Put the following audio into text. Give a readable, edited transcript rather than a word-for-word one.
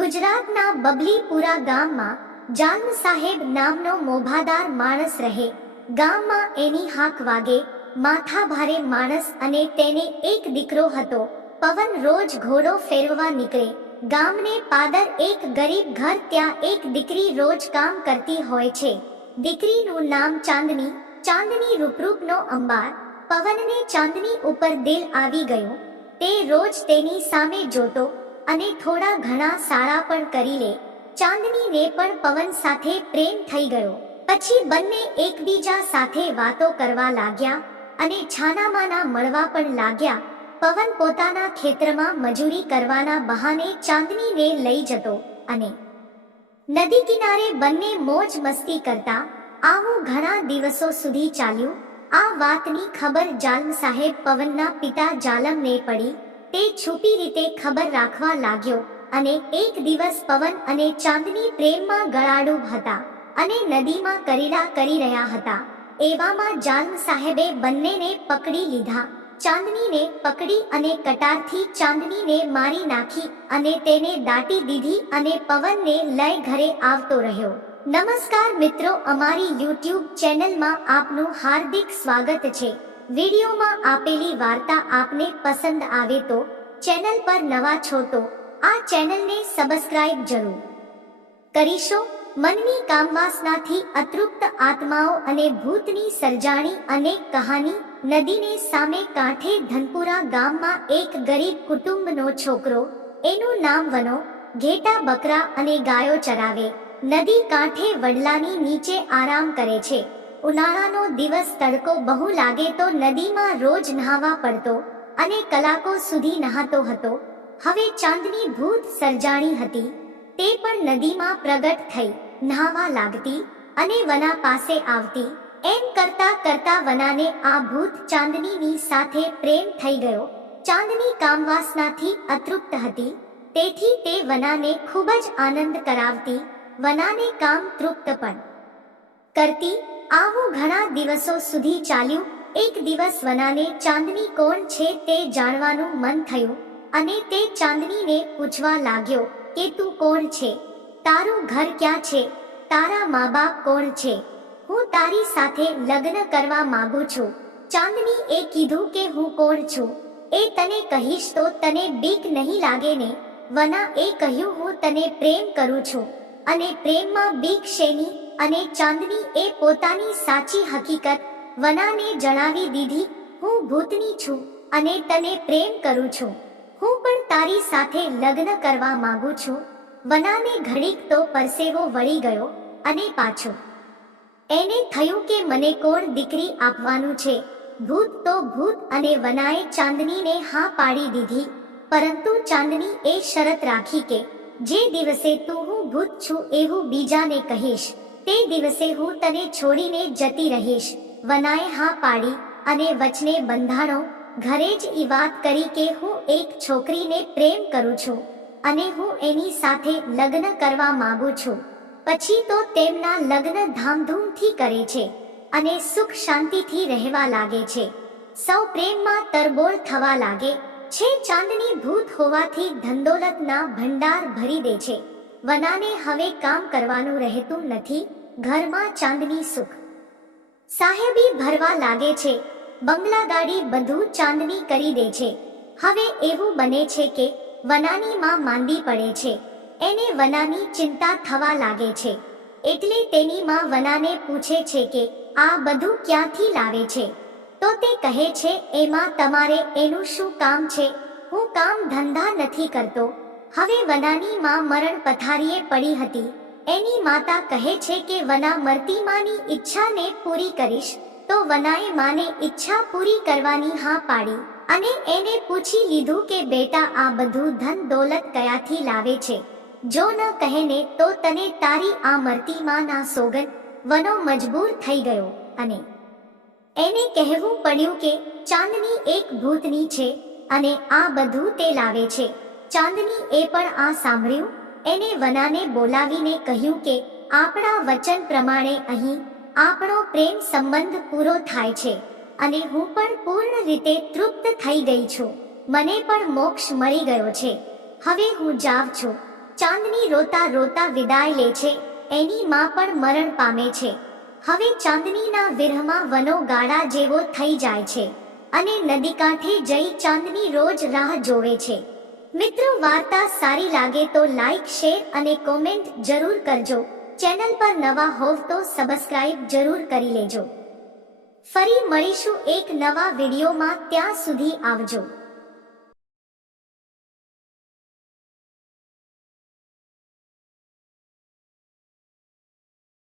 ગુજરાતના બબલીપુરા ગામમાં જાન સાહેબ નામનો મોભાદાર માણસ રહે. ગામમાં એની હાક વાગે, માથા ભારે માણસ અને તેને એક દીકરો હતો. પવન રોજ ઘોડો ફેરવવા નીકળે. ગામને પાદર એક ગરીબ ઘર, ત્યાં એક દીકરી રોજ કામ કરતી હોય છે. દીકરીનું નામ ચાંદની. ચાંદની રૂપરૂપનો અંબાર. પવનને ચાંદની ઉપર દિલ આવી ગયું. તે રોજ તેની સામે જોતો અને થોડા ઘણા સારા પણ કરી લે. ચાંદનીને પણ પવન સાથે પ્રેમ થઈ ગયો. પછી બંને એકબીજા સાથે વાતો કરવા લાગ્યા અને છાનામાના મળવા પણ લાગ્યા. પવન પોતાના ખેતરમાં મજૂરી કરવાના બહાને ચાંદનીને લઈ જતો અને નદી કિનારે બંને મોજ મસ્તી કરતા. આવું ઘણા દિવસો સુધી ચાલ્યું. આ વાતની ખબર જાલમ સાહેબ પવનના પિતા જાલમને પડી. તે છુપી રીતે ખબર રાખવા લાગ્યો અને એક દિવસ પવન અને ચાંદની પ્રેમમાં ગળાડૂબ હતા અને નદીમાં કરીડા કરી રહ્યા હતા. એવામાં જાલમ સાહેબે બંનેને પકડી લીધા. ચાંદનીને પકડી અને કટારથી ચાંદનીને મારી નાખી અને તેને દાટી દીધી અને પવનને લઈ ઘરે આવતો રહ્યો. નમસ્કાર મિત્રો, અમારી YouTube ચેનલમાં આપનું હાર્દિક સ્વાગત છે. વિડીયોમાં આપેલી વાર્તા આપને પસંદ આવે તો ચેનલ પર નવા છો તો આ ચેનલને સબસ્ક્રાઇબ જરૂર કરીશો. મનની કામવાસનાથી અતૃપ્ત આત્માઓ અને ભૂતની સર્જાણી અનેક કહાની. નદીને સામે કાંઠે ધનપુરા ગામમાં એક ગરીબ કુટુંબનો છોકરો, એનું નામ વનો, ઘેટા બકરા અને ગાયો ચરાવે. નદી કાંઠે વડલાની નીચે આરામ કરે છે. ઉનાળાનો દિવસ તડકો બહુ લાગે તો નદીમાં રોજ નહાવા પડતો અને કલાકો સુધી નહાતો હતો. હવે ચાંદની ભૂત સર્જાણી હતી. તે પણ નદીમાં પ્રગટ થઈ નહાવા લાગતી અને વના પાસે આવતી. એમ કરતા કરતા વનાને આ ભૂત ચાંદનીની સાથે પ્રેમ થઈ ગયો. ચાંદની કામવાસનાથી અતૃપ્ત હતી, તેથી તે વનાને ખૂબ જ આનંદ કરાવતી, વનાને કામ તૃપ્ત પણ કરતી. આવું ઘણા દિવસો સુધી ચાલ્યું. એક દિવસ વનાને ચાંદની કોણ છે તે જાણવાનું મન થયું અને તે ચાંદનીને પૂછવા લાગ્યો કે તું કોણ છે? તારું ઘર ક્યાં છે? તારા મા બાપ કોણ છે? હું તારી સાથે લગ્ન કરવા માંગુ છું. ચાંદની એ કીધું કે હું કોણ છું એ તને કહીશ તો તને બીક નહીં લાગે ને? વના એ કહ્યું, હું તને પ્રેમ કરું છું અને પ્રેમમાં બીક શેની? અને ચાંદની એ પોતાની સાચી હકીકત વનાને જણાવી દીધી. હું ભૂતની છું અને તને પ્રેમ કરું છું. હું પણ તારી સાથે લગ્ન કરવા માંગુ છું. વનાને ઘડીક તો પરસેવો વળી ગયો અને પાછું એને થયું કે મને કોણ દીકરી આપવાનું છે? ભૂત તો ભૂત. અને વનાએ ચાંદનીને હા પાડી દીધી. પરંતુ ચાંદની એ શરત રાખી કે જે દિવસે તું હું ભૂત છું એવું બીજાને કહીશ તે દિવસે હું તને છોડીને જતી રહીશ. વનાએ હા પાડી અને વચને બંધાણો. ઘરે જ ઈ વાત કરી કે હું એક છોકરીને પ્રેમ કરું છું અને હું એની સાથે લગ્ન કરવા માંગુ છું. પછી તો તેમના લગ્ન ધામધૂમથી કરે છે અને સુખ શાંતિથી રહેવા લાગે છે. સૌ પ્રેમમાં તરબોળ થવા લાગે છે. ચાંદની ભૂત હોવાથી ધનદોલતના ભંડાર ભરી દે છે. વનાને હવે કામ કરવાનું રહેતું નથી. ઘરમાં ચાંદની સુખ સાહેબી ભરવા લાગે છે. બંગલા ગાડી બધું ચાંદની કરી દે છે. હવે એવું બને છે કે વનાની માં માંદી પડે છે. એને વનાની ચિંતા થવા લાગે છે. એટલે તેની માં વનાને પૂછે છે કે આ બધું ક્યાંથી લાવે છે? તો તે કહે છે, એમાં તમારે એનું શું કામ છે? હું કામ ધંધા નથી કરતો. હવે વનાની માં મરણ પથારીએ પડી હતી. એની માતા કહે છે કે વના મરતી માની ઈચ્છાને પૂરી કરીશ. તો વનાએ માને ઈચ્છા પૂરી કરવાની હા પાડી અને એને પૂછી લીધું કે બેટા, આ બધું ધન દોલત કયાથી લાવે છે? જો ન કહે ને તો તને તારી આ મરતી માના સોગન. વનો મજબૂર થઈ ગયો અને એને કહેવું પડ્યું કે ચાંદની એક ભૂતની છે અને આ બધું તે લાવે છે. ચાંદની એ પણ આ સાંભળ્યું. એને વનાને બોલાવીને કહ્યું કે આપણા વચન પ્રમાણે અહીં આપણો પ્રેમ સંબંધ પૂરો થાય છે અને હું પણ પૂર્ણ રીતે તૃપ્ત થઈ ગઈ છું. મને પણ મોક્ષ મળી ગયો છે. હવે હું જાઉં છું. ચાંદની રોતા રોતા વિદાય લે છે. એની માં પણ મરણ પામે છે. હવે ચાંદનીના વિરહમાં વનો ગાળા જેવો થઈ જાય છે અને નદી કાંઠે જઈ ચાંદની રોજ રાહ જોવે છે. મિત્રો, વાર્તા સારી લાગે તો લાઈક, શેર અને કોમેન્ટ જરૂર કરજો. ચેનલ પર નવા હોવ તો સબસ્ક્રાઇબ જરૂર કરી લેજો. ફરી મળીશું એક નવા વિડીયોમાં. ત્યાં સુધી આવજો.